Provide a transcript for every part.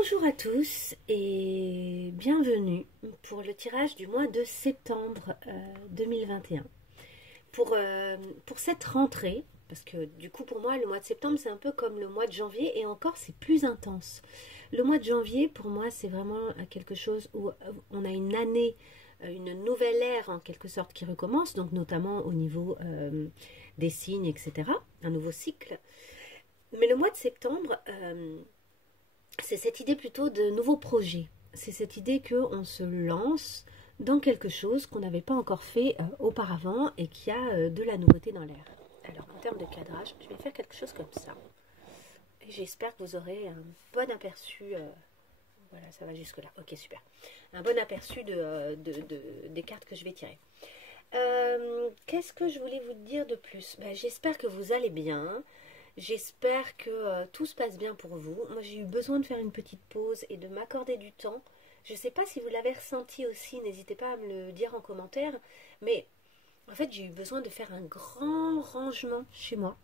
Bonjour à tous et bienvenue pour le tirage du mois de septembre 2021. Pour cette rentrée, parce que du coup pour moi le mois de septembre c'est un peu comme le mois de janvier et encore c'est plus intense. Le mois de janvier pour moi c'est vraiment quelque chose où on a une année, une nouvelle ère en quelque sorte qui recommence, donc notamment au niveau des signes, etc. Un nouveau cycle. Mais le mois de septembre... c'est cette idée plutôt de nouveaux projets. C'est cette idée qu'on se lance dans quelque chose qu'on n'avait pas encore fait auparavant et qui a de la nouveauté dans l'air. Alors en termes de cadrage, je vais faire quelque chose comme ça. Et j'espère que vous aurez un bon aperçu. Voilà, ça va jusque là. Ok, super. Un bon aperçu des cartes que je vais tirer. Qu'est-ce que je voulais vous dire de plus? J'espère que vous allez bien. J'espère que tout se passe bien pour vous. Moi, j'ai eu besoin de faire une petite pause et de m'accorder du temps. Je ne sais pas si vous l'avez ressenti aussi, n'hésitez pas à me le dire en commentaire. Mais en fait, j'ai eu besoin de faire un grand rangement chez moi.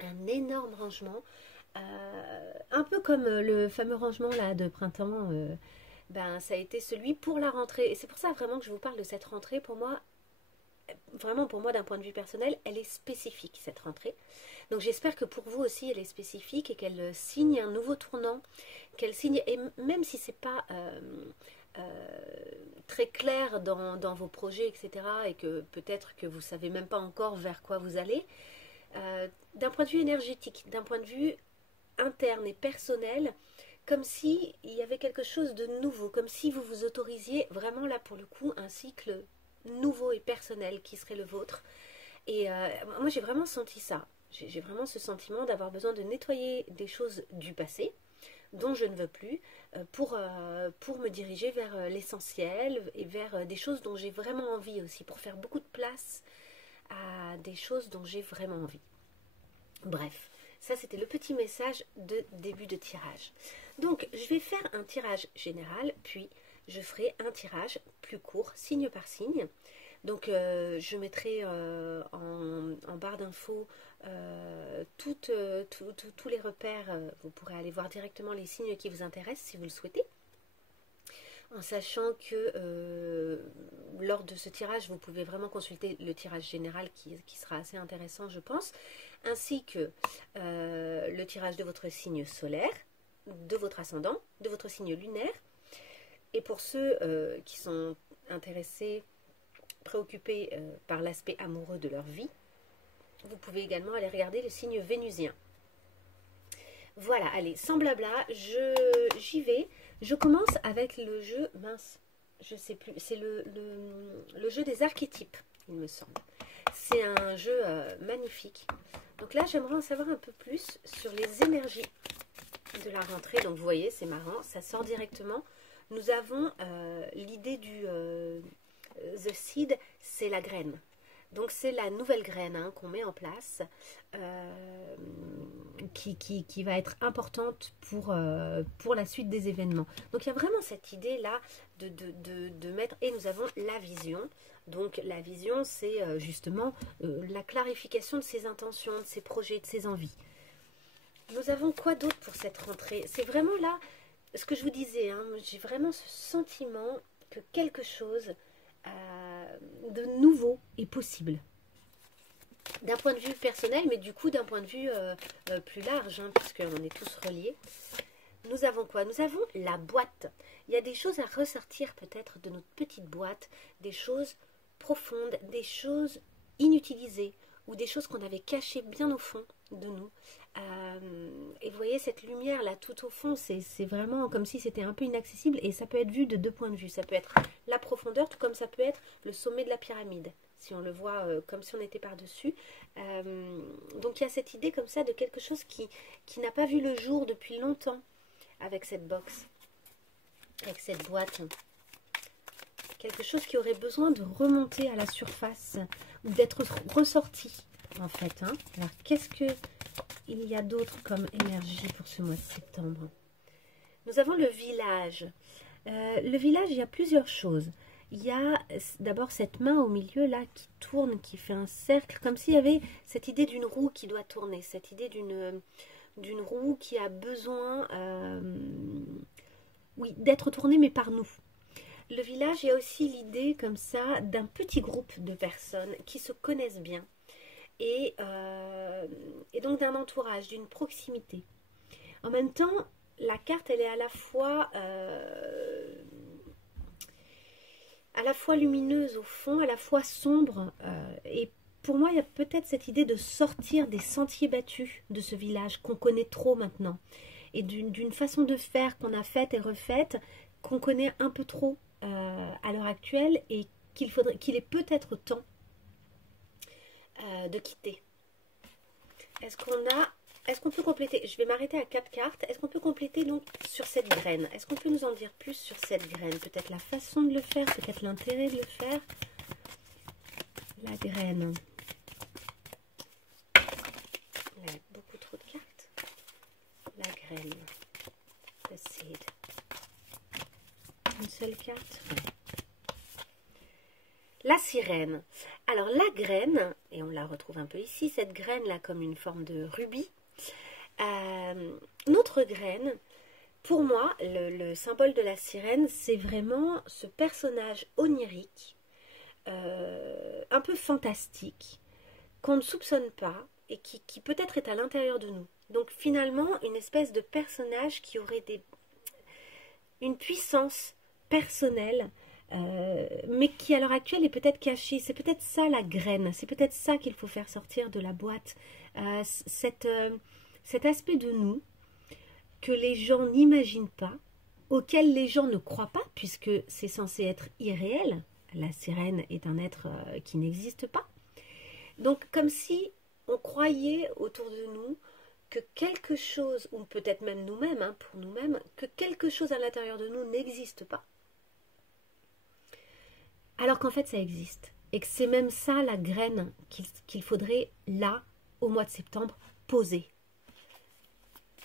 Un énorme rangement. Un peu comme le fameux rangement là de printemps. Ça a été celui pour la rentrée. Et c'est pour ça vraiment que je vous parle de cette rentrée. Pour moi, vraiment pour moi d'un point de vue personnel, elle est spécifique cette rentrée. Donc j'espère que pour vous aussi elle est spécifique et qu'elle signe un nouveau tournant, qu'elle signe, et même si c'est pas très clair dans vos projets, etc., et que peut-être que vous savez même pas encore vers quoi vous allez, d'un point de vue énergétique, d'un point de vue interne et personnel, comme si il y avait quelque chose de nouveau, comme si vous vous autorisiez vraiment là pour le coup un cycle nouveau et personnel qui serait le vôtre. Et moi j'ai vraiment senti ça. J'ai vraiment ce sentiment d'avoir besoin de nettoyer des choses du passé dont je ne veux plus pour me diriger vers l'essentiel et vers des choses dont j'ai vraiment envie aussi, pour faire beaucoup de place à des choses dont j'ai vraiment envie. Bref, ça c'était le petit message de début de tirage. Donc je vais faire un tirage général, puis je ferai un tirage plus court, signe par signe. Donc je mettrai en barre d'infos tous les repères. Vous pourrez aller voir directement les signes qui vous intéressent si vous le souhaitez. En sachant que lors de ce tirage, vous pouvez vraiment consulter le tirage général qui sera assez intéressant, je pense, ainsi que le tirage de votre signe solaire, de votre ascendant, de votre signe lunaire. Et pour ceux qui sont intéressés, préoccupés par l'aspect amoureux de leur vie, vous pouvez également aller regarder le signe vénusien. Voilà, allez, sans blabla, j'y vais. Je commence avec le jeu, mince, je sais plus, c'est le jeu des archétypes, il me semble. C'est un jeu magnifique. Donc là, j'aimerais en savoir un peu plus sur les énergies de la rentrée. Donc vous voyez, c'est marrant, ça sort directement. Nous avons l'idée du... The seed, c'est la graine. Donc c'est la nouvelle graine qu'on met en place qui va être importante pour la suite des événements. Donc il y a vraiment cette idée là de mettre, et nous avons la vision. Donc la vision c'est justement la clarification de ses intentions, de ses projets, de ses envies. Nous avons quoi d'autre pour cette rentrée? C'est vraiment là ce que je vous disais, j'ai vraiment ce sentiment que quelque chose de nouveau est possible. D'un point de vue personnel, mais du coup d'un point de vue plus large, puisqu'on est tous reliés. Nous avons quoi? Nous avons la boîte. Il y a des choses à ressortir peut-être de notre petite boîte, des choses profondes, des choses inutilisées, ou des choses qu'on avait cachées bien au fond de nous. Et vous voyez cette lumière là tout au fond, c'est vraiment comme si c'était un peu inaccessible, et ça peut être vu de deux points de vue. Ça peut être la profondeur, tout comme ça peut être le sommet de la pyramide, si on le voit comme si on était par-dessus. Donc il y a cette idée comme ça de quelque chose qui n'a pas vu le jour depuis longtemps avec cette box, avec cette boîte. Quelque chose qui aurait besoin de remonter à la surface ou d'être ressorti en fait. Alors qu'est-ce que il y a d'autre comme énergie pour ce mois de septembre? Nous avons le village. Le village, il y a plusieurs choses. Il y a d'abord cette main au milieu là qui tourne, qui fait un cercle, comme s'il y avait cette idée d'une roue qui doit tourner, cette idée d'une roue qui a besoin oui, d'être tourné, mais par nous. Le village, il y a aussi l'idée comme ça d'un petit groupe de personnes qui se connaissent bien et donc d'un entourage, d'une proximité. En même temps, la carte, elle est à la fois lumineuse au fond, à la fois sombre. Et pour moi, il y a peut-être cette idée de sortir des sentiers battus de ce village qu'on connaît trop maintenant. Et d'une façon de faire qu'on a faite et refaite, qu'on connaît un peu trop à l'heure actuelle et qu'il est peut-être temps de quitter. Est-ce qu'on peut compléter? Je vais m'arrêter à 4 cartes. Est-ce qu'on peut compléter donc sur cette graine? Est-ce qu'on peut nous en dire plus sur cette graine? Peut-être la façon de le faire, peut-être l'intérêt de le faire. La graine. Il y a beaucoup trop de cartes. La graine. The seed. Une seule carte. La sirène. Alors la graine, et on la retrouve un peu ici, cette graine là comme une forme de rubis. Notre graine, pour moi, le symbole de la sirène, c'est vraiment ce personnage onirique, un peu fantastique, qu'on ne soupçonne pas et qui peut-être est à l'intérieur de nous. Donc finalement, une espèce de personnage qui aurait une puissance personnelle, mais qui à l'heure actuelle est peut-être cachée. C'est peut-être ça la graine, c'est peut-être ça qu'il faut faire sortir de la boîte. Cet aspect de nous que les gens n'imaginent pas, auquel les gens ne croient pas, puisque c'est censé être irréel. La sirène est un être qui n'existe pas. Donc comme si on croyait autour de nous que quelque chose, ou peut-être même nous-mêmes, hein, pour nous-mêmes, que quelque chose à l'intérieur de nous n'existe pas. Alors qu'en fait ça existe. Et que c'est même ça la graine qu'il faudrait là, au mois de septembre, poser.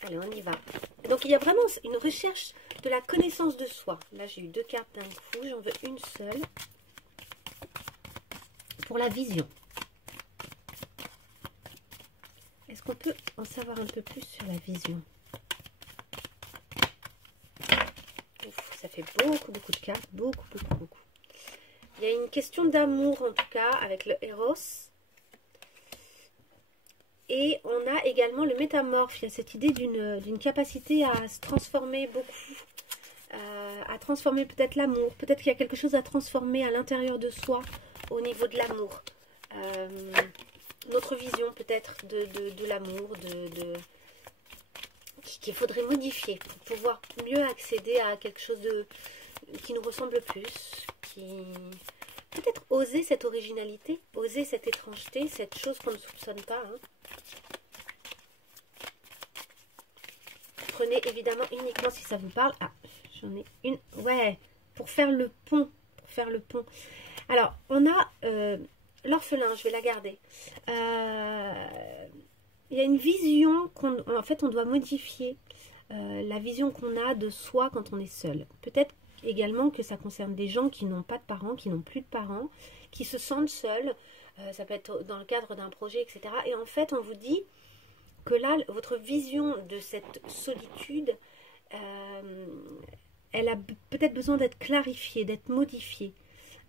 Allez, on y va. Donc, il y a vraiment une recherche de la connaissance de soi. Là, j'ai eu 2 cartes d'un coup. J'en veux une seule. Pour la vision. Est-ce qu'on peut en savoir un peu plus sur la vision? Ouf, ça fait beaucoup, beaucoup de cartes. Beaucoup, beaucoup, beaucoup. Il y a une question d'amour, en tout cas, avec le Eros. Et on a également le métamorphe. Il y a cette idée d'une capacité à se transformer beaucoup, à transformer peut-être l'amour. Peut-être qu'il y a quelque chose à transformer à l'intérieur de soi au niveau de l'amour. Notre vision peut-être de l'amour, qu'il faudrait modifier pour pouvoir mieux accéder à quelque chose qui nous ressemble plus, peut-être oser cette originalité, oser cette étrangeté, cette chose qu'on ne soupçonne pas. Hein. Prenez évidemment uniquement si ça vous parle. Ah, j'en ai une. Ouais, pour faire le pont. Alors, on a l'orphelin, je vais la garder. Il y a une vision en fait, on doit modifier la vision qu'on a de soi quand on est seul. Peut-être également que ça concerne des gens qui n'ont pas de parents, qui n'ont plus de parents, qui se sentent seuls. Ça peut être dans le cadre d'un projet, etc. Et en fait, on vous dit que là, votre vision de cette solitude, elle a peut-être besoin d'être clarifiée, d'être modifiée.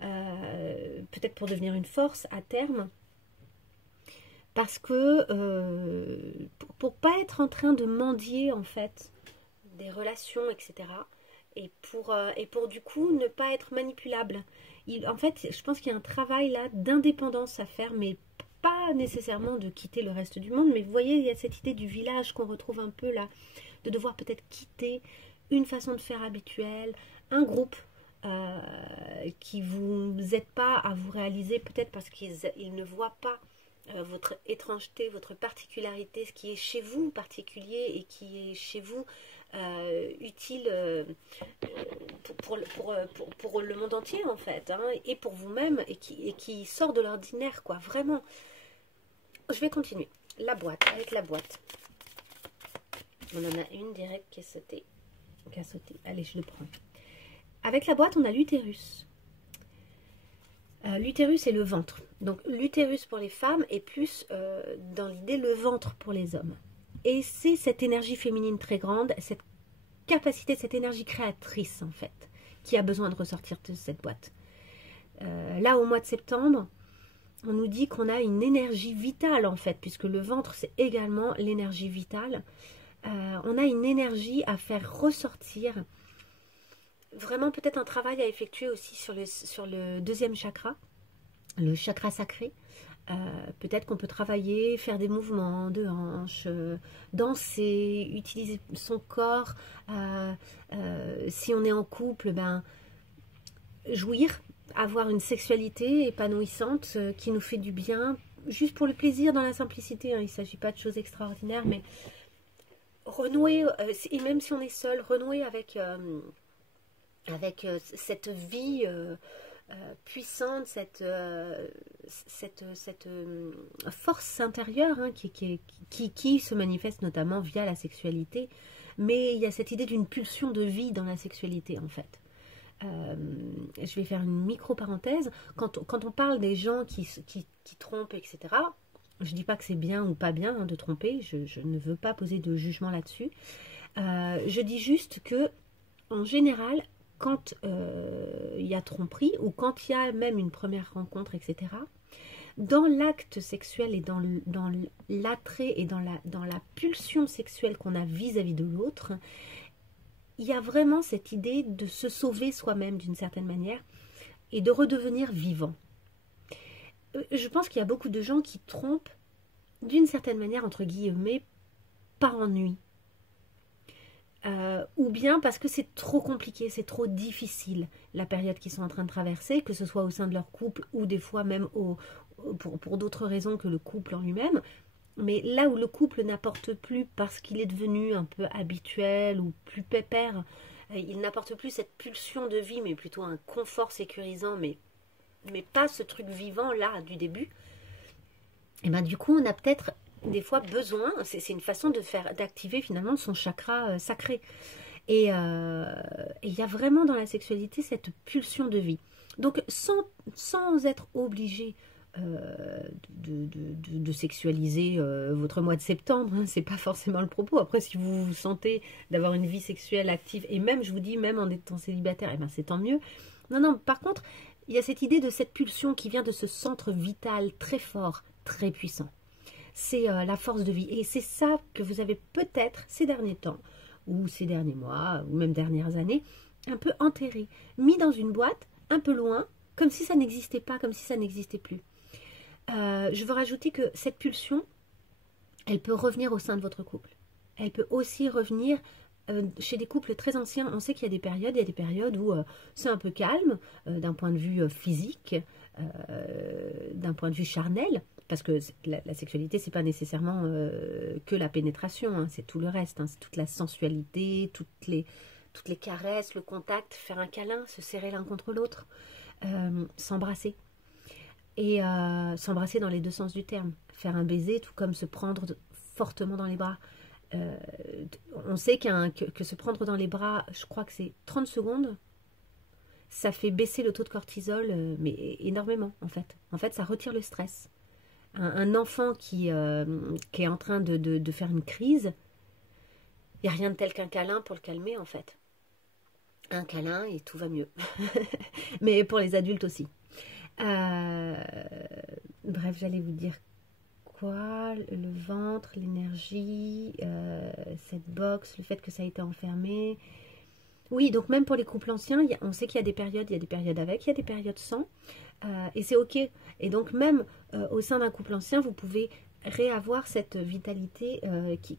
Peut-être pour devenir une force à terme. Parce que pour pas être en train de mendier en fait des relations, etc. Et pour du coup ne pas être manipulable. En fait, je pense qu'il y a un travail là d'indépendance à faire, mais pas nécessairement de quitter le reste du monde. Mais vous voyez, il y a cette idée du village qu'on retrouve un peu là, de devoir peut-être quitter une façon de faire habituelle, un groupe qui vous aide pas à vous réaliser, peut-être parce qu'ils ne voient pas votre étrangeté, votre particularité, ce qui est chez vous particulier et qui est chez vous utile pour le monde entier en fait, hein, et pour vous-même, et qui sort de l'ordinaire, quoi, vraiment. Je vais continuer. La boîte, avec la boîte. On en a une directe qui a sauté. Allez, je le prends. Avec la boîte, on a l'utérus. L'utérus est le ventre. Donc l'utérus pour les femmes est plus dans l'idée le ventre pour les hommes. Et c'est cette énergie féminine très grande, cette capacité, cette énergie créatrice en fait, qui a besoin de ressortir de cette boîte. Là, au mois de septembre, on nous dit qu'on a une énergie vitale en fait, puisque le ventre c'est également l'énergie vitale. On a une énergie à faire ressortir. Vraiment peut-être un travail à effectuer aussi sur le deuxième chakra, le chakra sacré. Peut-être qu'on peut travailler, faire des mouvements de hanches, danser, utiliser son corps. Si on est en couple, ben, jouir, avoir une sexualité épanouissante qui nous fait du bien, juste pour le plaisir dans la simplicité. Hein. Il ne s'agit pas de choses extraordinaires, mais renouer, et même si on est seul, renouer avec cette vie puissante, cette force intérieure hein, qui se manifeste notamment via la sexualité. Mais il y a cette idée d'une pulsion de vie dans la sexualité en fait. Je vais faire une micro-parenthèse. Quand on parle des gens qui trompent, etc., je ne dis pas que c'est bien ou pas bien hein, de tromper, je ne veux pas poser de jugement là-dessus. Je dis juste que, en général, quand il y a tromperie ou quand il y a même une première rencontre, etc., dans l'acte sexuel et dans l'attrait et dans la pulsion sexuelle qu'on a vis-à-vis de l'autre, il y a vraiment cette idée de se sauver soi-même d'une certaine manière et de redevenir vivant. Je pense qu'il y a beaucoup de gens qui trompent d'une certaine manière, entre guillemets, par ennui. Ou bien parce que c'est trop compliqué, c'est trop difficile la période qu'ils sont en train de traverser, que ce soit au sein de leur couple ou des fois même pour d'autres raisons que le couple en lui-même. Mais là où le couple n'apporte plus parce qu'il est devenu un peu habituel ou plus pépère, il n'apporte plus cette pulsion de vie, mais plutôt un confort sécurisant, mais pas ce truc vivant là du début. Et ben du coup, on a peut-être des fois besoin, c'est une façon d'activer finalement son chakra sacré. Et il y a vraiment dans la sexualité cette pulsion de vie. Donc sans être obligé de sexualiser votre mois de septembre, hein, c'est pas forcément le propos. Après, si vous vous sentez d'avoir une vie sexuelle active, et même, je vous dis, même en étant célibataire, eh ben, c'est tant mieux. Non, par contre, il y a cette idée de cette pulsion qui vient de ce centre vital très fort, très puissant. C'est la force de vie. Et c'est ça que vous avez peut-être ces derniers temps, ou ces derniers mois, ou même dernières années, un peu enterré, mis dans une boîte, un peu loin, comme si ça n'existait pas, comme si ça n'existait plus. Je veux rajouter que cette pulsion, elle peut revenir au sein de votre couple. Elle peut aussi revenir chez des couples très anciens. On sait qu'il y a des périodes où c'est un peu calme d'un point de vue physique, d'un point de vue charnel, parce que la sexualité, c'est pas nécessairement que la pénétration, hein, c'est tout le reste, hein, c'est toute la sensualité, toutes les caresses, le contact, faire un câlin, se serrer l'un contre l'autre, s'embrasser. Et s'embrasser dans les deux sens du terme, faire un baiser, tout comme se prendre fortement dans les bras. On sait que se prendre dans les bras, je crois que c'est 30 secondes, ça fait baisser le taux de cortisol, mais énormément en fait. En fait, ça retire le stress. Un enfant qui est en train de faire une crise, il n'y a rien de tel qu'un câlin pour le calmer en fait. Un câlin et tout va mieux. Mais pour les adultes aussi. Bref, j'allais vous dire quoi, le ventre, l'énergie, cette box, le fait que ça a été enfermé. Oui, donc même pour les couples anciens, on sait qu'il y a des périodes avec, il y a des périodes sans, et c'est ok. Et donc même au sein d'un couple ancien, vous pouvez réavoir cette vitalité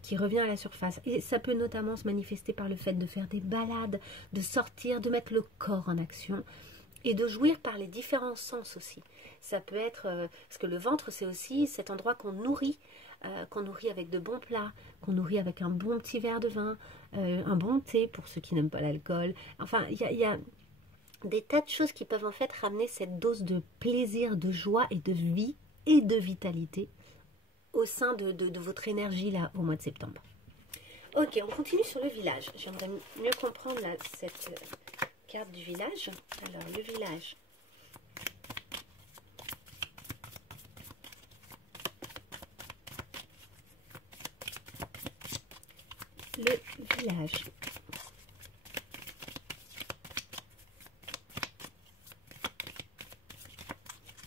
qui revient à la surface. Et ça peut notamment se manifester par le fait de faire des balades, de sortir, de mettre le corps en action. Et de jouir par les différents sens aussi. Ça peut être, parce que le ventre c'est aussi cet endroit qu'on nourrit avec de bons plats, qu'on nourrit avec un bon petit verre de vin, un bon thé pour ceux qui n'aiment pas l'alcool. Enfin, il y a des tas de choses qui peuvent en fait ramener cette dose de plaisir, de joie et de vie et de vitalité au sein de votre énergie là au mois de septembre. Ok, on continue sur le village. J'aimerais mieux comprendre là, cette carte du village. Alors, le village. Le village.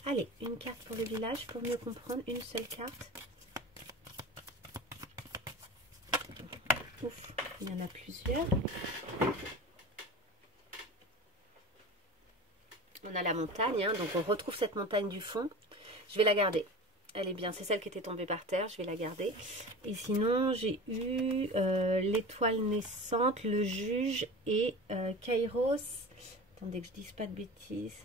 Allez, une carte pour le village, pour mieux comprendre, une seule carte. Ouf, il y en a plusieurs. On a la montagne, hein, donc on retrouve cette montagne du fond. Je vais la garder. Elle est bien, c'est celle qui était tombée par terre, je vais la garder. Et sinon, j'ai eu l'étoile naissante, le juge et Kairos. Attendez que je dise pas de bêtises.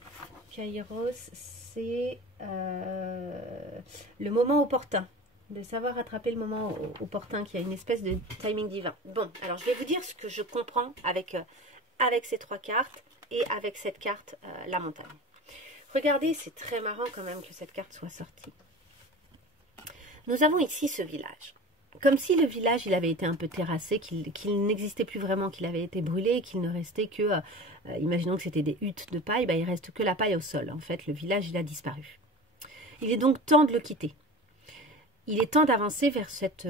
Kairos, c'est le moment opportun. De savoir attraper le moment opportun, qui a une espèce de timing divin. Bon, alors je vais vous dire ce que je comprends avec ces 3 cartes et avec cette carte, la montagne. Regardez, c'est très marrant quand même que cette carte soit sortie. Nous avons ici ce village. Comme si le village, il avait été un peu terrassé, qu'il n'existait plus vraiment, qu'il avait été brûlé, qu'il ne restait que, imaginons que c'était des huttes de paille, il ne reste que la paille au sol. En fait, le village, il a disparu. Il est donc temps de le quitter. Il est temps d'avancer vers cette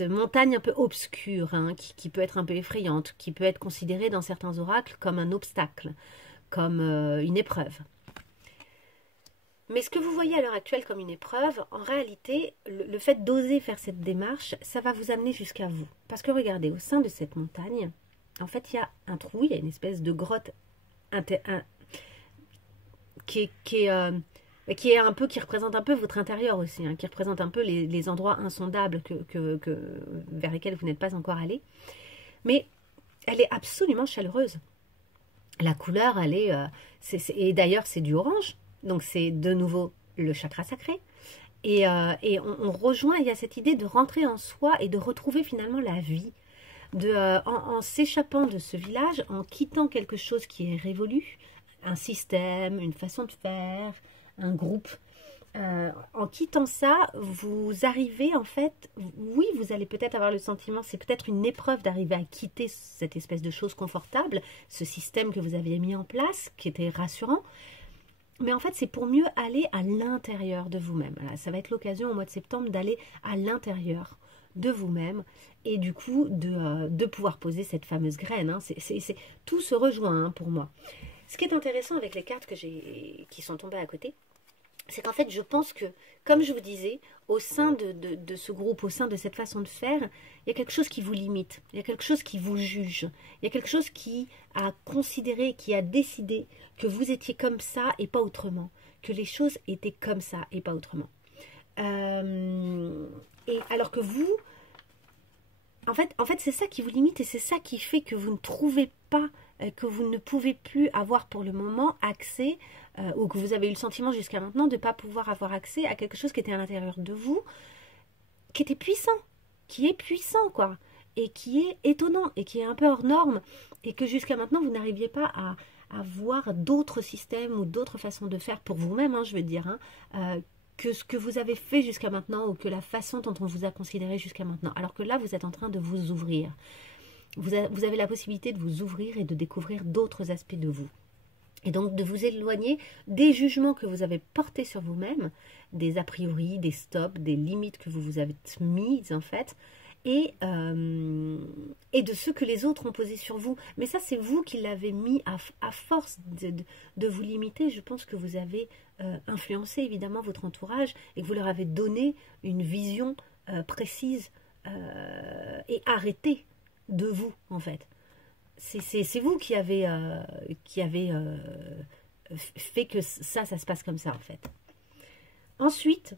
montagne un peu obscure, hein, qui peut être un peu effrayante, qui peut être considérée dans certains oracles comme un obstacle, comme une épreuve. Mais ce que vous voyez à l'heure actuelle comme une épreuve, en réalité, le fait d'oser faire cette démarche, ça va vous amener jusqu'à vous. Parce que regardez, au sein de cette montagne, en fait, il y a un trou, il y a une espèce de grotte qui représente un peu votre intérieur aussi, hein, qui représente un peu les endroits insondables vers lesquels vous n'êtes pas encore allé. Mais elle est absolument chaleureuse. La couleur, elle est... et d'ailleurs, c'est du orange. Donc, c'est de nouveau le chakra sacré. Et on rejoint, il y a cette idée de rentrer en soi et de retrouver finalement la vie. En s'échappant de ce village, en quittant quelque chose qui est révolu, un système, une façon de faire, un groupe. En quittant ça, vous arrivez en fait, oui, vous allez peut-être avoir le sentiment, c'est peut-être une épreuve d'arriver à quitter cette espèce de chose confortable, ce système que vous aviez mis en place, qui était rassurant. Mais en fait, c'est pour mieux aller à l'intérieur de vous-même. Voilà, ça va être l'occasion au mois de septembre d'aller à l'intérieur de vous-même et du coup de pouvoir poser cette fameuse graine. Hein. Tout se rejoint, hein, pour moi. Ce qui est intéressant avec les cartes qui sont tombées à côté, c'est qu'en fait, je pense que, comme je vous disais, au sein de ce groupe, au sein de cette façon de faire, il y a quelque chose qui vous limite, il y a quelque chose qui vous juge, il y a quelque chose qui a considéré, qui a décidé que vous étiez comme ça et pas autrement, que les choses étaient comme ça et pas autrement. Et alors que vous, en fait c'est ça qui vous limite et c'est ça qui fait que vous ne trouvez pas, que vous ne pouvez plus avoir pour le moment accès, ou que vous avez eu le sentiment jusqu'à maintenant de ne pas pouvoir avoir accès à quelque chose qui était à l'intérieur de vous, qui était puissant, qui est puissant, quoi, et qui est étonnant, et qui est un peu hors norme, et que jusqu'à maintenant, vous n'arriviez pas à voir d'autres systèmes ou d'autres façons de faire pour vous-même, hein, je veux dire, hein, que ce que vous avez fait jusqu'à maintenant, ou que la façon dont on vous a considéré jusqu'à maintenant. Alors que là, vous êtes en train de vous ouvrir. Vous avez la possibilité de vous ouvrir et de découvrir d'autres aspects de vous. Et donc de vous éloigner des jugements que vous avez portés sur vous-même, des a priori, des stops, des limites que vous vous avez mises en fait, et de ceux que les autres ont posés sur vous. Mais ça, c'est vous qui l'avez mis à force de vous limiter. Je pense que vous avez influencé évidemment votre entourage et que vous leur avez donné une vision précise et arrêtée de vous en fait. C'est vous qui avez fait que ça se passe comme ça en fait. Ensuite,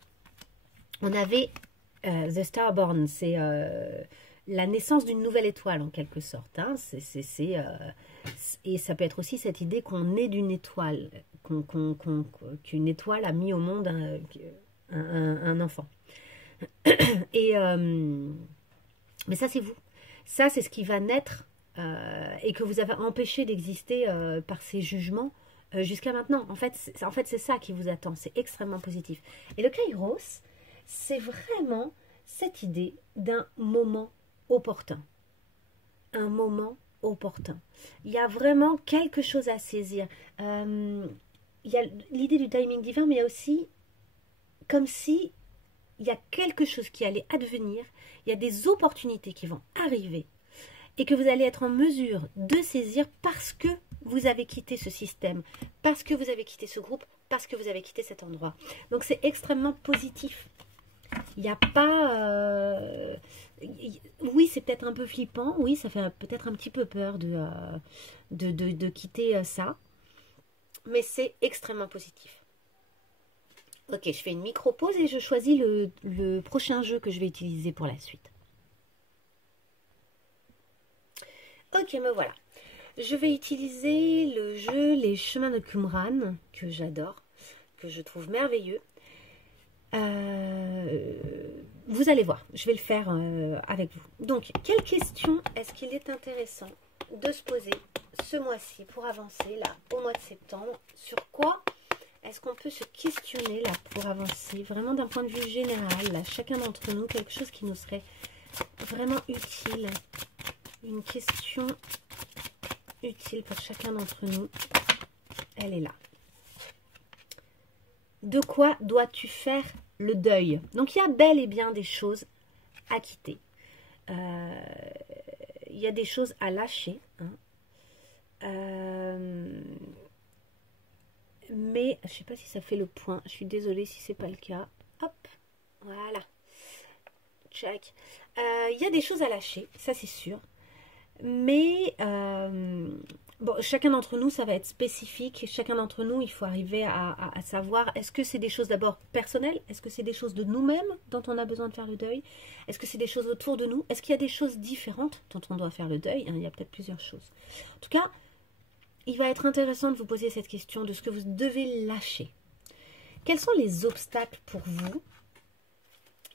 on avait The Starborn, c'est la naissance d'une nouvelle étoile en quelque sorte. Hein. Et ça peut être aussi cette idée qu'on est d'une étoile, qu'une étoile a mis au monde un enfant. Mais ça c'est vous. Ça c'est ce qui va naître. Et que vous avez empêché d'exister par ces jugements jusqu'à maintenant. En fait, c'est ça qui vous attend. C'est extrêmement positif. Et le Kairos, c'est vraiment cette idée d'un moment opportun. Un moment opportun. Il y a vraiment quelque chose à saisir. Il y a l'idée du timing divin, mais il y a aussi comme si il y a quelque chose qui allait advenir. Il y a des opportunités qui vont arriver. et que vous allez être en mesure de saisir parce que vous avez quitté ce système, parce que vous avez quitté ce groupe, parce que vous avez quitté cet endroit. Donc c'est extrêmement positif. Il n'y a pas... oui, c'est peut-être un peu flippant, oui, ça fait peut-être un petit peu peur de quitter ça, mais c'est extrêmement positif. Ok, je fais une micro-pause et je choisis le prochain jeu que je vais utiliser pour la suite. Ok, me voilà. Je vais utiliser le jeu Les Chemins de Qumran, que j'adore, que je trouve merveilleux. Vous allez voir, je vais le faire avec vous. Donc, quelle question est-ce qu'il est intéressant de se poser ce mois-ci pour avancer, là, au mois de septembre? Sur quoi est-ce qu'on peut se questionner, là, pour avancer, vraiment d'un point de vue général, là, chacun d'entre nous, quelque chose qui nous serait vraiment utile? Une question utile pour chacun d'entre nous, elle est là. De quoi dois-tu faire le deuil? Donc il y a bel et bien des choses à quitter. Il y a des choses à lâcher. Hein. Mais je ne sais pas si ça fait le point. Je suis désolée si ce n'est pas le cas. Hop, voilà. Check. Il y a des choses à lâcher, ça c'est sûr. Mais bon, chacun d'entre nous, ça va être spécifique. Chacun d'entre nous, il faut arriver à savoir, est-ce que c'est des choses d'abord personnelles? Est-ce que c'est des choses de nous-mêmes dont on a besoin de faire le deuil? Est-ce que c'est des choses autour de nous? Est-ce qu'il y a des choses différentes dont on doit faire le deuil? Il y a peut-être plusieurs choses. En tout cas, il va être intéressant de vous poser cette question de ce que vous devez lâcher. Quels sont les obstacles pour vous?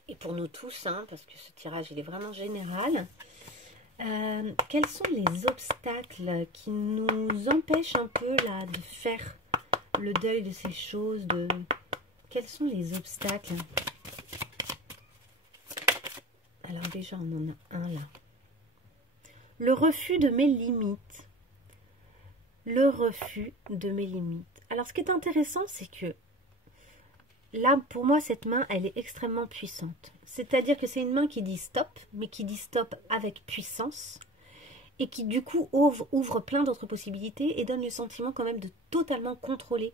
Et pour nous tous, hein, parce que ce tirage, il est vraiment général. Quels sont les obstacles qui nous empêchent un peu là de faire le deuil de ces choses? Quels sont les obstacles? Alors déjà, on en a un là. Le refus de mes limites. Le refus de mes limites. Alors ce qui est intéressant, c'est que là, pour moi, cette main, elle est extrêmement puissante. C'est-à-dire que c'est une main qui dit stop, mais qui dit stop avec puissance, et qui, du coup, ouvre plein d'autres possibilités et donne le sentiment quand même de totalement contrôler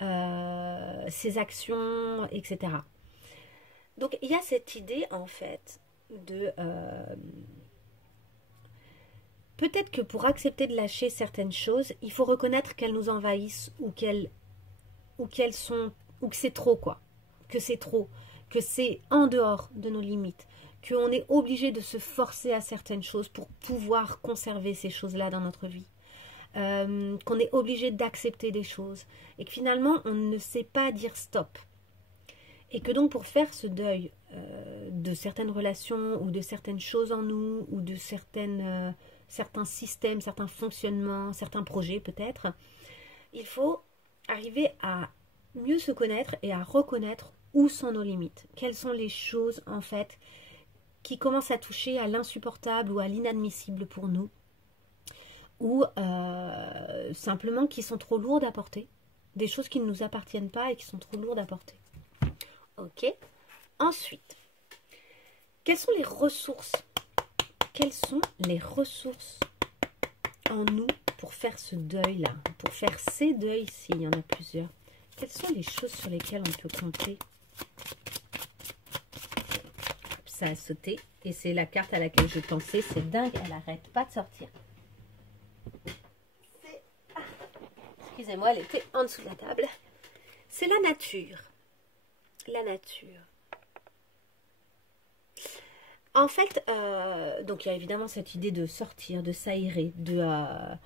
ses actions, etc. Donc, il y a cette idée, en fait, de... peut-être que pour accepter de lâcher certaines choses, il faut reconnaître qu'elles nous envahissent ou qu'elles sont... ou que c'est trop, quoi. Que c'est trop, que c'est en dehors de nos limites, qu'on est obligé de se forcer à certaines choses pour pouvoir conserver ces choses-là dans notre vie, qu'on est obligé d'accepter des choses, et que finalement, on ne sait pas dire stop. Et que donc, pour faire ce deuil de certaines relations, ou de certaines choses en nous, ou de certains systèmes, certains fonctionnements, certains projets peut-être, il faut arriver à mieux se connaître et à reconnaître où sont nos limites. Quelles sont les choses, en fait, qui commencent à toucher à l'insupportable ou à l'inadmissible pour nous, ou simplement qui sont trop lourdes à porter, des choses qui ne nous appartiennent pas et qui sont trop lourdes à porter. Ok. Ensuite, quelles sont les ressources? Quelles sont les ressources en nous pour faire ce deuil-là, pour faire ces deuils s'il y en a plusieurs? Quelles sont les choses sur lesquelles on peut compter? Ça a sauté et c'est la carte à laquelle je pensais. C'est dingue, elle n'arrête pas de sortir. Excusez-moi, elle était en dessous de la table. C'est la nature. La nature. En fait, donc il y a évidemment cette idée de sortir, de s'aérer, de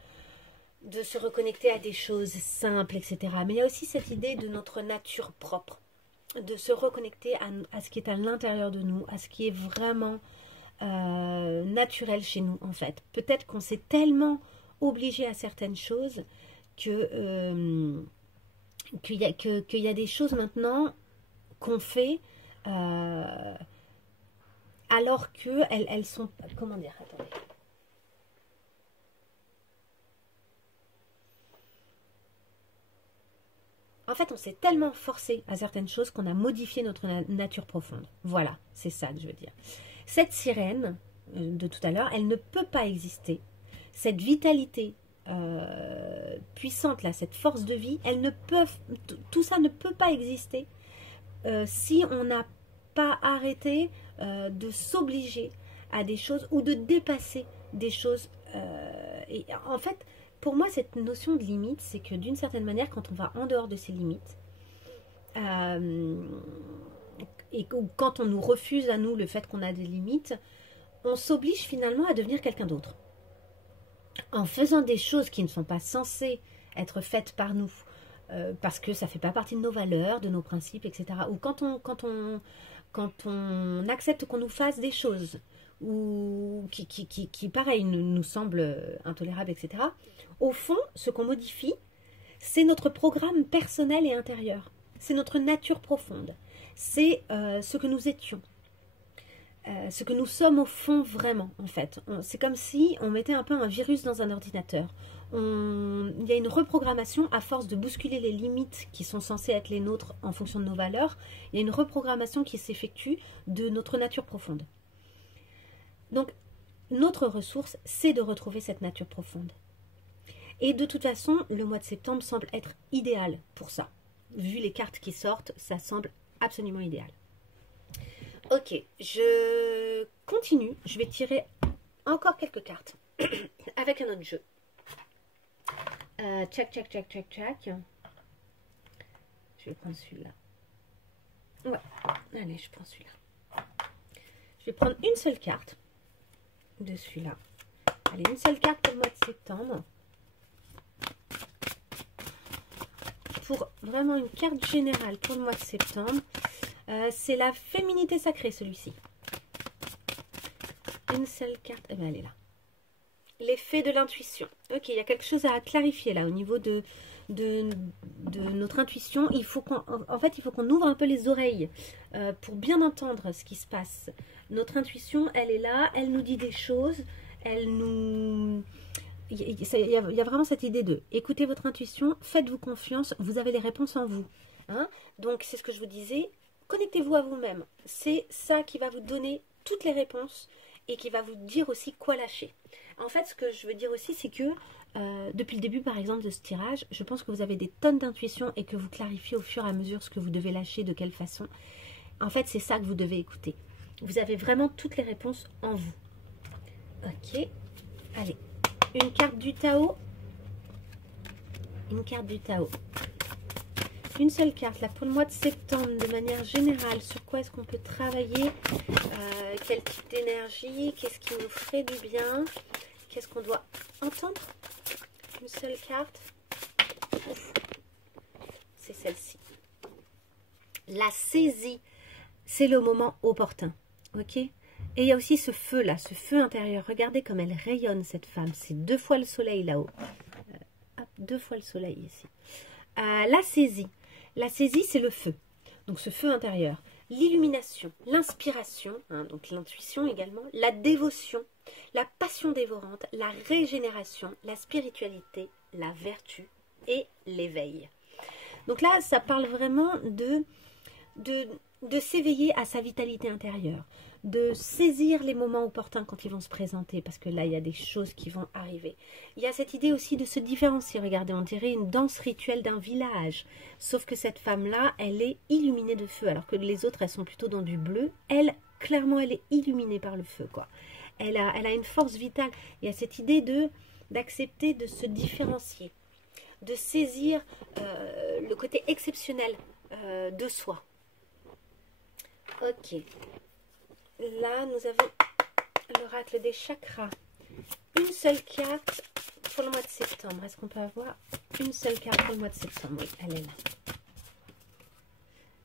se reconnecter à des choses simples, etc. Mais il y a aussi cette idée de notre nature propre, de se reconnecter à ce qui est à l'intérieur de nous, à ce qui est vraiment naturel chez nous, en fait. Peut-être qu'on s'est tellement obligé à certaines choses qu'il y a des choses maintenant qu'on fait alors qu'elles sont... Comment dire? Attendez. En fait, on s'est tellement forcé à certaines choses qu'on a modifié notre nature profonde. Voilà, c'est ça que je veux dire. Cette sirène, de tout à l'heure, elle ne peut pas exister. Cette vitalité puissante, là, cette force de vie, tout ça ne peut pas exister si on n'a pas arrêté de s'obliger à des choses ou de dépasser des choses. Et en fait, pour moi, cette notion de limite, c'est que d'une certaine manière, quand on va en dehors de ces limites, et quand on nous refuse à nous le fait qu'on a des limites, on s'oblige finalement à devenir quelqu'un d'autre. En faisant des choses qui ne sont pas censées être faites par nous, parce que ça ne fait pas partie de nos valeurs, de nos principes, etc. Ou quand on accepte qu'on nous fasse des choses ou qui pareil, nous semblent intolérables, etc. Au fond, ce qu'on modifie, c'est notre programme personnel et intérieur. C'est notre nature profonde. C'est ce que nous étions. Ce que nous sommes au fond vraiment, en fait. C'est comme si on mettait un peu un virus dans un ordinateur. Il y a une reprogrammation à force de bousculer les limites qui sont censées être les nôtres en fonction de nos valeurs. Il y a une reprogrammation qui s'effectue de notre nature profonde. Donc, notre ressource, c'est de retrouver cette nature profonde. Et de toute façon, le mois de septembre semble être idéal pour ça. Vu les cartes qui sortent, ça semble absolument idéal. Ok, je continue. Je vais tirer encore quelques cartes avec un autre jeu. Tchac. Je vais prendre celui-là. Ouais, allez, je prends celui-là. Je vais prendre une seule carte de celui-là. Allez, une seule carte pour le mois de septembre. Pour vraiment une carte générale pour le mois de septembre. C'est la féminité sacrée, celui-ci. Une seule carte. Eh bien, elle est là. L'effet de l'intuition. Ok, il y a quelque chose à clarifier là au niveau de notre intuition. Il faut qu'on ouvre un peu les oreilles pour bien entendre ce qui se passe. Notre intuition, elle est là, elle nous dit des choses, elle nous... Il y a vraiment cette idée de écoutez votre intuition, faites-vous confiance, vous avez les réponses en vous. Hein? Donc, c'est ce que je vous disais, connectez-vous à vous-même. C'est ça qui va vous donner toutes les réponses et qui va vous dire aussi quoi lâcher. En fait, ce que je veux dire aussi, c'est que depuis le début, par exemple, de ce tirage, je pense que vous avez des tonnes d'intuition et que vous clarifiez au fur et à mesure ce que vous devez lâcher, de quelle façon. En fait, c'est ça que vous devez écouter. Vous avez vraiment toutes les réponses en vous. Ok. Allez. Une carte du Tao. Une carte du Tao. Une seule carte, là, pour le mois de septembre, de manière générale. Sur quoi est-ce qu'on peut travailler? Quel type d'énergie? Qu'est-ce qui nous ferait du bien? Qu'est-ce qu'on doit entendre? Une seule carte. C'est celle-ci. La saisie. C'est le moment opportun. Ok? Et il y a aussi ce feu là, ce feu intérieur. Regardez comme elle rayonne cette femme. C'est 2 fois le soleil là-haut. 2 fois le soleil ici. La saisie. La saisie, c'est le feu. Donc ce feu intérieur. L'illumination, l'inspiration, hein, donc l'intuition également, la dévotion, la passion dévorante, la régénération, la spiritualité, la vertu et l'éveil. Donc là, ça parle vraiment de s'éveiller à sa vitalité intérieure, de saisir les moments opportuns quand ils vont se présenter, parce que là, il y a des choses qui vont arriver. Il y a cette idée aussi de se différencier. Regardez, on dirait une danse rituelle d'un village, sauf que cette femme-là, elle est illuminée de feu, alors que les autres, elles sont plutôt dans du bleu. Elle, clairement, elle est illuminée par le feu, quoi. Elle a une force vitale. Il y a cette idée d'accepter de se différencier, de saisir le côté exceptionnel de soi. Ok. Là, nous avons l'oracle des chakras. Une seule carte pour le mois de septembre. Est-ce qu'on peut avoir une seule carte pour le mois de septembre? Oui, elle est là.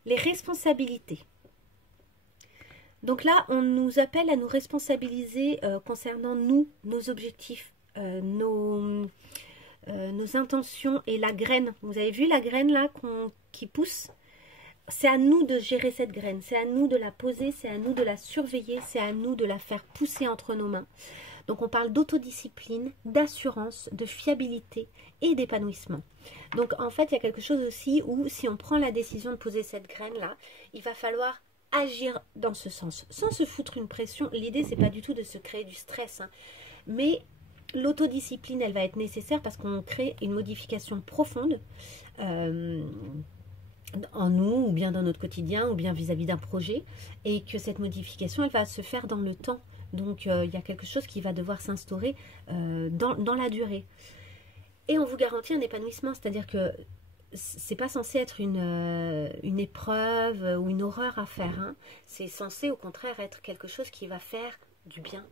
Les responsabilités. Donc là, on nous appelle à nous responsabiliser concernant nous, nos objectifs, nos intentions et la graine. Vous avez vu la graine là qui pousse? C'est à nous de gérer cette graine, c'est à nous de la poser, c'est à nous de la surveiller, c'est à nous de la faire pousser entre nos mains. Donc on parle d'autodiscipline, d'assurance, de fiabilité et d'épanouissement. Donc en fait, il y a quelque chose aussi où si on prend la décision de poser cette graine-là, il va falloir agir dans ce sens, sans se foutre une pression. L'idée, c'est pas du tout de se créer du stress, hein, mais l'autodiscipline, elle va être nécessaire parce qu'on crée une modification profonde en nous, ou bien dans notre quotidien, ou bien vis-à-vis d'un projet, et que cette modification, elle va se faire dans le temps. Donc, il y a quelque chose qui va devoir s'instaurer dans la durée. Et on vous garantit un épanouissement, c'est-à-dire que c'est pas censé être une épreuve ou une horreur à faire, hein. C'est censé au contraire être quelque chose qui va faire du bien,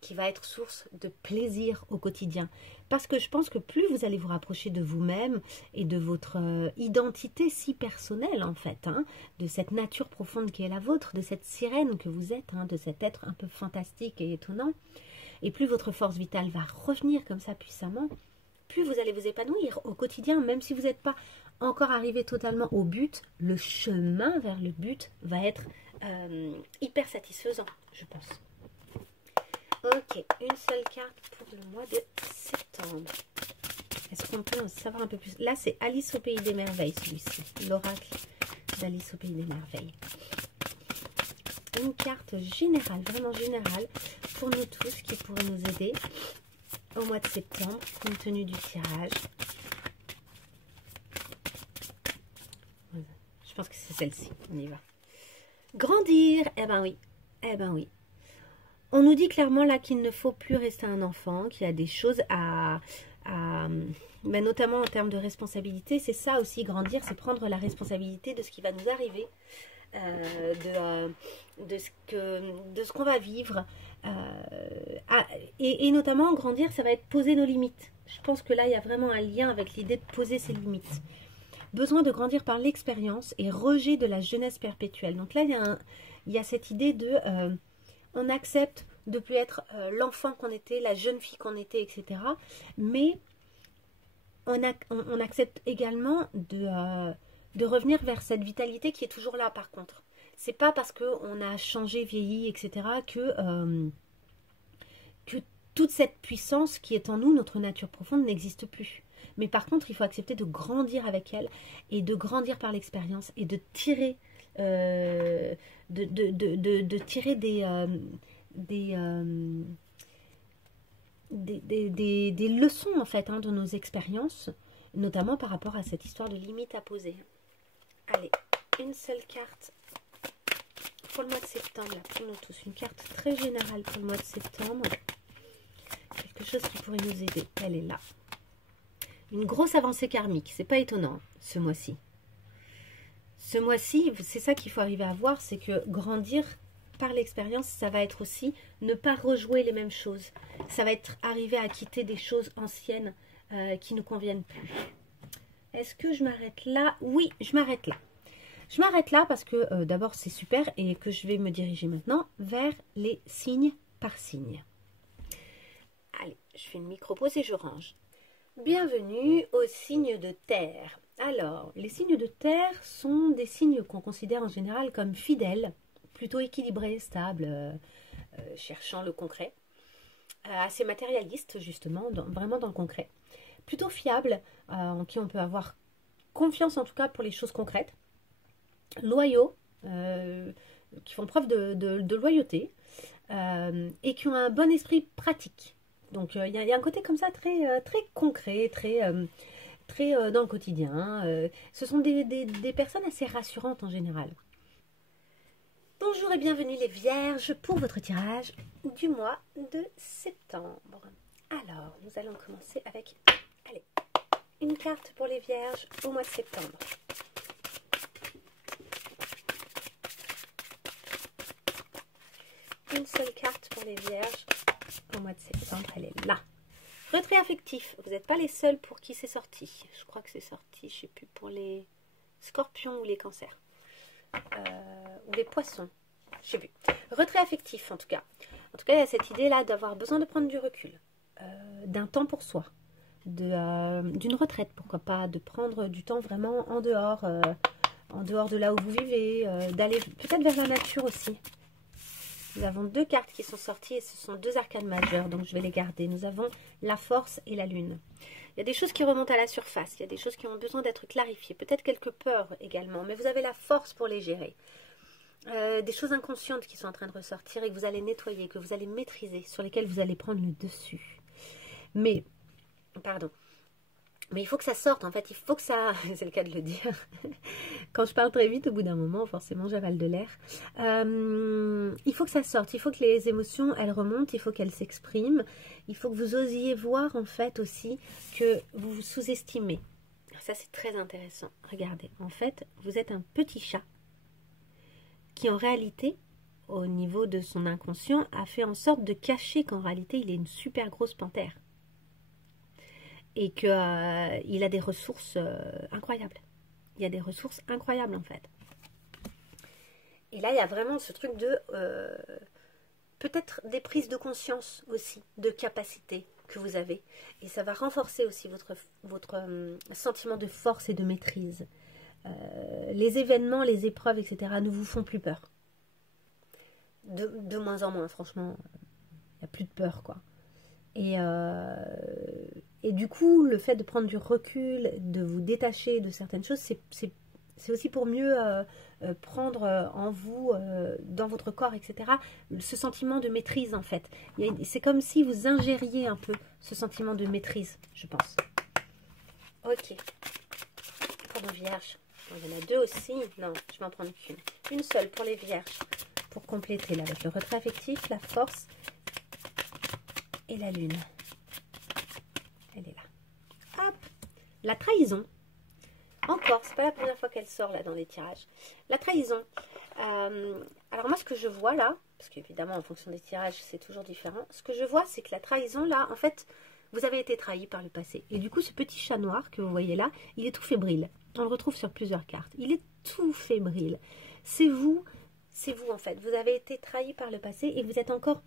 qui va être source de plaisir au quotidien. Parce que je pense que plus vous allez vous rapprocher de vous-même et de votre identité si personnelle en fait, hein, de cette nature profonde qui est la vôtre, de cette sirène que vous êtes, hein, de cet être un peu fantastique et étonnant, et plus votre force vitale va revenir comme ça puissamment, plus vous allez vous épanouir au quotidien, même si vous n'êtes pas encore arrivé totalement au but, le chemin vers le but va être hyper satisfaisant, je pense. Ok, une seule carte pour le mois de septembre. Est-ce qu'on peut en savoir un peu plus? Là, c'est Alice au Pays des Merveilles, celui-ci. L'oracle d'Alice au Pays des Merveilles. Une carte générale, vraiment générale, pour nous tous, qui pourrait nous aider au mois de septembre, compte tenu du tirage. Je pense que c'est celle-ci. On y va. Grandir. Eh ben oui. Eh ben oui. On nous dit clairement là qu'il ne faut plus rester un enfant, qu'il y a des choses mais notamment en termes de responsabilité. C'est ça aussi, grandir, c'est prendre la responsabilité de ce qui va nous arriver, de ce qu'on va vivre. Et notamment, grandir, ça va être poser nos limites. Je pense que là, il y a vraiment un lien avec l'idée de poser ses limites. Besoin de grandir par l'expérience et rejet de la jeunesse perpétuelle. Donc là, il y a cette idée de... on accepte de ne plus être l'enfant qu'on était, la jeune fille qu'on était, etc. Mais on accepte également de revenir vers cette vitalité qui est toujours là par contre. C'est pas parce qu'on a changé, vieilli, etc. que toute cette puissance qui est en nous, notre nature profonde, n'existe plus. Mais par contre, il faut accepter de grandir avec elle et de grandir par l'expérience et de tirer... de tirer des leçons en fait, hein, de nos expériences, notamment par rapport à cette histoire de limite à poser. Allez, une seule carte pour le mois de septembre, là, pour nous tous, une carte très générale pour le mois de septembre, quelque chose qui pourrait nous aider. Elle est là, une grosse avancée karmique, c'est pas étonnant ce mois-ci. Ce mois-ci, c'est ça qu'il faut arriver à voir, c'est que grandir par l'expérience, ça va être aussi ne pas rejouer les mêmes choses. Ça va être arriver à quitter des choses anciennes qui ne nous conviennent plus. Est-ce que je m'arrête là? Oui, je m'arrête là. Je m'arrête là parce que d'abord c'est super et que je vais me diriger maintenant vers les signes par signe. Allez, je fais une micro-pause et je range. Bienvenue aux signes de terre. Alors, les signes de terre sont des signes qu'on considère en général comme fidèles, plutôt équilibrés, stables, cherchant le concret, assez matérialistes justement, vraiment dans le concret, plutôt fiables, en qui on peut avoir confiance en tout cas pour les choses concrètes, loyaux, qui font preuve de loyauté, et qui ont un bon esprit pratique. Donc il y a un côté comme ça très, très concret, très dans le quotidien. Ce sont des personnes assez rassurantes en général. Bonjour et bienvenue les vierges pour votre tirage du mois de septembre. Alors, nous allons commencer avec, allez, une carte pour les vierges au mois de septembre. Une seule carte pour les vierges au mois de septembre, elle est là. Retrait affectif, vous n'êtes pas les seuls pour qui c'est sorti. Je crois que c'est sorti, je ne sais plus, pour les scorpions ou les cancers. Ou les poissons, je ne sais plus. Retrait affectif en tout cas. En tout cas, il y a cette idée-là d'avoir besoin de prendre du recul, d'un temps pour soi, d'une retraite, pourquoi pas, de prendre du temps vraiment en dehors de là où vous vivez, d'aller peut-être vers la nature aussi. Nous avons deux cartes qui sont sorties et ce sont deux arcanes majeures, donc je vais les garder. Nous avons la force et la lune. Il y a des choses qui remontent à la surface, il y a des choses qui ont besoin d'être clarifiées, peut-être quelques peurs également, mais vous avez la force pour les gérer. des choses inconscientes qui sont en train de ressortir et que vous allez nettoyer, que vous allez maîtriser, sur lesquelles vous allez prendre le dessus. Mais, pardon, mais il faut que ça sorte, en fait, il faut que ça... C'est le cas de le dire. Quand je parle très vite, au bout d'un moment, forcément, j'avale de l'air. Il faut que ça sorte, il faut que les émotions, elles remontent, il faut qu'elles s'expriment. Il faut que vous osiez voir, en fait, aussi, que vous vous sous-estimez. Ça, c'est très intéressant. Regardez, en fait, vous êtes un petit chat qui, en réalité, au niveau de son inconscient, a fait en sorte de cacher qu'en réalité, il est une super grosse panthère. Et qu'il a des ressources incroyables. Il y a des ressources incroyables, en fait. Et là, il y a vraiment ce truc de... peut-être des prises de conscience aussi, de capacité que vous avez. Et ça va renforcer aussi votre sentiment de force et de maîtrise. Les événements, les épreuves, etc. ne vous font plus peur. De moins en moins, franchement. Il n'y a plus de peur, quoi. Et du coup, le fait de prendre du recul, de vous détacher de certaines choses, c'est aussi pour mieux prendre en vous, dans votre corps, etc., ce sentiment de maîtrise, en fait. C'est comme si vous ingériez un peu ce sentiment de maîtrise, je pense. Ok. Pour nos vierges. Il y en a deux aussi. Non, je vais en prendre qu'une. Une seule pour les vierges. Pour compléter, là, avec le retrait affectif, la force et la lune. Elle est là. Hop. La trahison. Encore, c'est pas la première fois qu'elle sort là dans les tirages. La trahison. Alors moi, ce que je vois là, parce qu'évidemment en fonction des tirages c'est toujours différent, ce que je vois c'est que la trahison là, en fait, vous avez été trahi par le passé. Et du coup, ce petit chat noir que vous voyez là, il est tout fébrile. On le retrouve sur plusieurs cartes. Il est tout fébrile. C'est vous en fait. Vous avez été trahi par le passé et vous êtes encore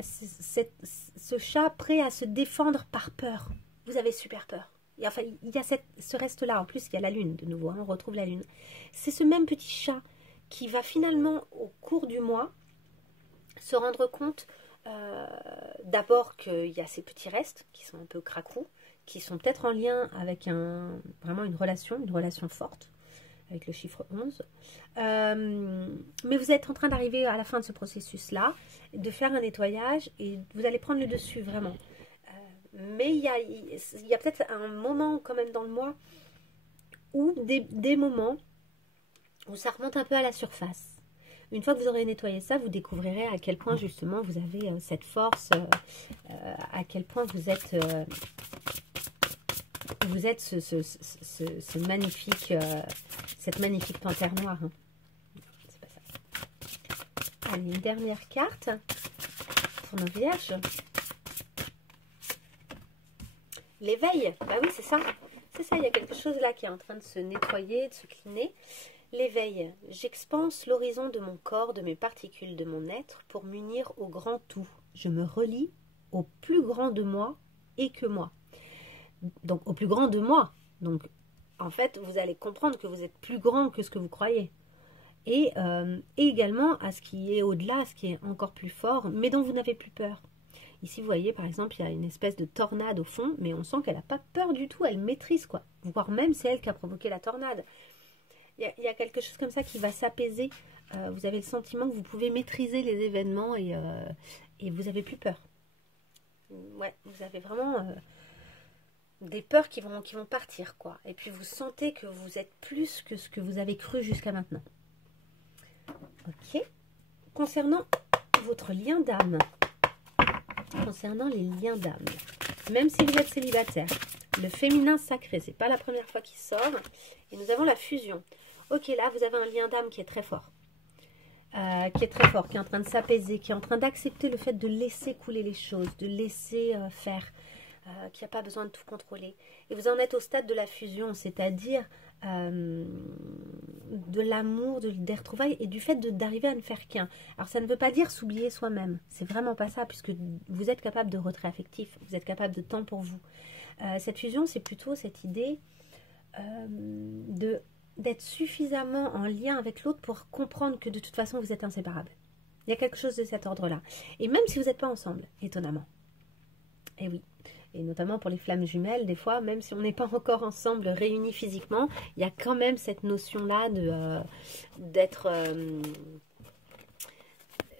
ce chat prêt à se défendre par peur. Vous avez super peur. Et enfin, il y a ce reste-là. En plus, il y a la lune de nouveau. Hein, on retrouve la lune. C'est ce même petit chat qui va finalement, au cours du mois, se rendre compte d'abord qu'il y a ces petits restes qui sont un peu cracrous, qui sont peut-être en lien avec vraiment une relation forte, avec le chiffre 11. Mais vous êtes en train d'arriver à la fin de ce processus-là, de faire un nettoyage et vous allez prendre le dessus, vraiment. Mais il y a peut-être un moment quand même dans le mois où des moments où ça remonte un peu à la surface. Une fois que vous aurez nettoyé ça, vous découvrirez à quel point justement vous avez cette force, à quel point vous êtes ce magnifique, cette magnifique panthère noire. Hein. C'est pas ça. Allez, une dernière carte pour nos vierges. L'éveil, bah oui, c'est ça. C'est ça, il y a quelque chose là qui est en train de se nettoyer, de se cleaner. L'éveil, j'expanse l'horizon de mon corps, de mes particules, de mon être, pour m'unir au grand tout. Je me relie au plus grand de moi et que moi. Donc, au plus grand de moi. Donc, en fait, vous allez comprendre que vous êtes plus grand que ce que vous croyez. Et également à ce qui est au-delà, ce qui est encore plus fort, mais dont vous n'avez plus peur. Ici, vous voyez, par exemple, il y a une espèce de tornade au fond, mais on sent qu'elle n'a pas peur du tout, elle maîtrise, quoi. Voire même, c'est elle qui a provoqué la tornade. Il y a quelque chose comme ça qui va s'apaiser. Vous avez le sentiment que vous pouvez maîtriser les événements et vous n'avez plus peur. Ouais, vous avez vraiment des peurs qui vont partir, quoi. Et puis, vous sentez que vous êtes plus que ce que vous avez cru jusqu'à maintenant. Ok. Concernant votre lien d'âme, concernant les liens d'âme, même si vous êtes célibataire, le féminin sacré, c'est pas la première fois qu'il sort, et nous avons la fusion. Ok, là vous avez un lien d'âme qui est très fort, qui est en train de s'apaiser, qui est en train d'accepter le fait de laisser couler les choses, de laisser faire, qu'il n'y a pas besoin de tout contrôler. Et vous en êtes au stade de la fusion, c'est-à-dire de l'amour, des retrouvailles et du fait d'arriver à ne faire qu'un. Alors ça ne veut pas dire s'oublier soi-même, c'est vraiment pas ça, puisque vous êtes capable de retrait affectif, vous êtes capable de temps pour vous. Cette fusion, c'est plutôt cette idée d'être suffisamment en lien avec l'autre pour comprendre que de toute façon vous êtes inséparables. Il y a quelque chose de cet ordre-là. Et même si vous n'êtes pas ensemble, étonnamment. Et oui. Et notamment pour les flammes jumelles, des fois, même si on n'est pas encore ensemble réunis physiquement, il y a quand même cette notion-là d'être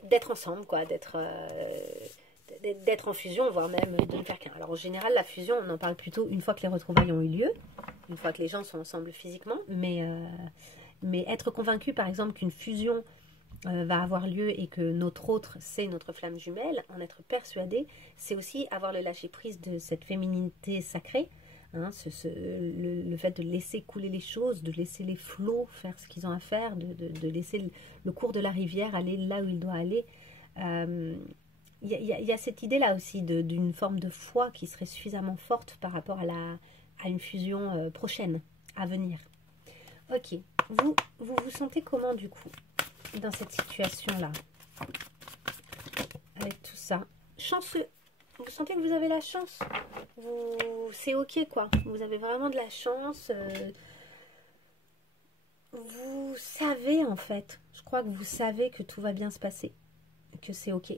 d'être ensemble, quoi, d'être en fusion, voire même de ne faire qu'un. Alors en général, la fusion, on en parle plutôt une fois que les retrouvailles ont eu lieu, une fois que les gens sont ensemble physiquement, mais être convaincu, par exemple, qu'une fusion va avoir lieu et que notre autre, c'est notre flamme jumelle, en être persuadé, c'est aussi avoir le lâcher-prise de cette féminité sacrée, hein, le fait de laisser couler les choses, de laisser les flots faire ce qu'ils ont à faire, de laisser le cours de la rivière aller là où il doit aller. Il y a cette idée-là aussi d'une forme de foi qui serait suffisamment forte par rapport à une fusion prochaine, à venir. Ok, vous sentez comment du coup dans cette situation-là, avec tout ça? Chanceux, vous sentez que vous avez la chance, c'est ok quoi, vous avez vraiment de la chance, vous savez en fait, je crois que vous savez que tout va bien se passer, que c'est ok.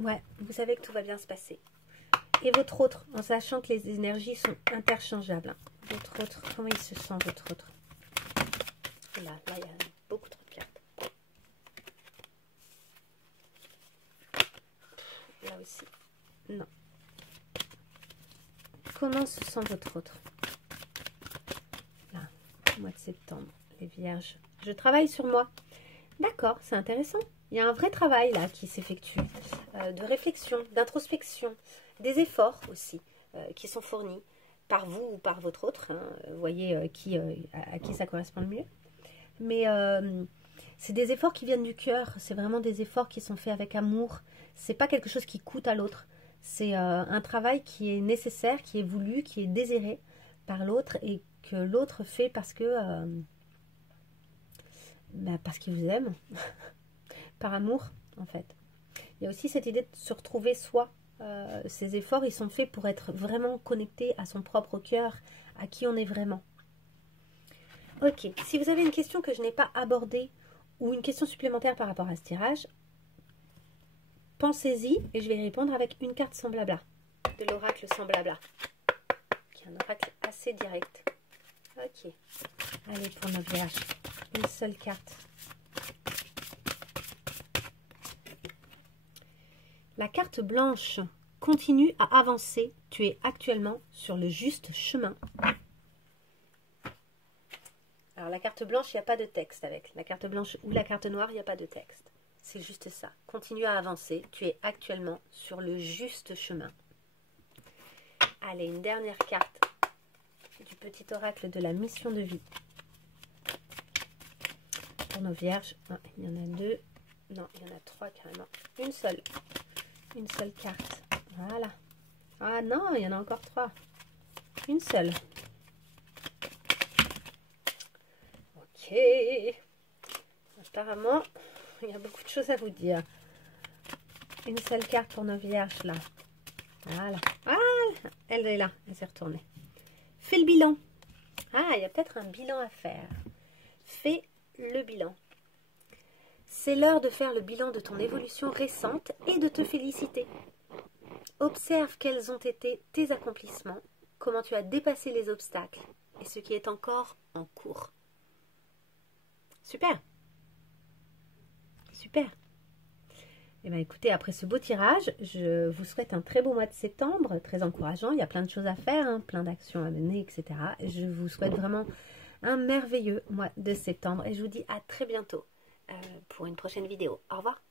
Ouais, vous savez que tout va bien se passer. Et votre autre, en sachant que les énergies sont interchangeables, hein. Votre autre, comment il se sent votre autre? Là, il y a beaucoup trop de cartes. Là aussi. Non. Comment se sent votre autre? Là, mois de septembre, les vierges. Je travaille sur moi. D'accord, c'est intéressant. Il y a un vrai travail là qui s'effectue. De réflexion, d'introspection, des efforts aussi qui sont fournis par vous ou par votre autre. Hein. Vous voyez à qui ça correspond le mieux. Mais c'est des efforts qui viennent du cœur, c'est vraiment des efforts qui sont faits avec amour, c'est pas quelque chose qui coûte à l'autre, c'est un travail qui est nécessaire, qui est voulu, qui est désiré par l'autre et que l'autre fait parce que parce qu'il vous aime, par amour en fait. Il y a aussi cette idée de se retrouver soi, ces efforts ils sont faits pour être vraiment connecté à son propre cœur, à qui on est vraiment. Ok, si vous avez une question que je n'ai pas abordée ou une question supplémentaire par rapport à ce tirage, pensez-y et je vais y répondre avec une carte sans blabla, de l'oracle sans blabla, qui est un oracle assez direct. Ok, allez pour nos vierges, une seule carte. La carte blanche, continue à avancer, tu es actuellement sur le juste chemin. Alors la carte blanche, il n'y a pas de texte avec. La carte blanche ou la carte noire, il n'y a pas de texte. C'est juste ça. Continue à avancer. Tu es actuellement sur le juste chemin. Allez, une dernière carte du petit oracle de la mission de vie. Pour nos vierges. Ah, il y en a deux. Non, il y en a trois carrément. Une seule. Une seule carte. Voilà. Ah non, il y en a encore trois. Une seule. Ok, apparemment, il y a beaucoup de choses à vous dire. Une seule carte pour nos vierges, là. Voilà. Ah, elle est là, elle s'est retournée. Fais le bilan. Ah, il y a peut-être un bilan à faire. Fais le bilan. C'est l'heure de faire le bilan de ton évolution récente et de te féliciter. Observe quels ont été tes accomplissements, comment tu as dépassé les obstacles et ce qui est encore en cours. Super. Super. Et bien écoutez, après ce beau tirage, je vous souhaite un très beau mois de septembre, très encourageant. Il y a plein de choses à faire, hein, plein d'actions à mener, etc. Je vous souhaite vraiment un merveilleux mois de septembre et je vous dis à très bientôt pour une prochaine vidéo. Au revoir.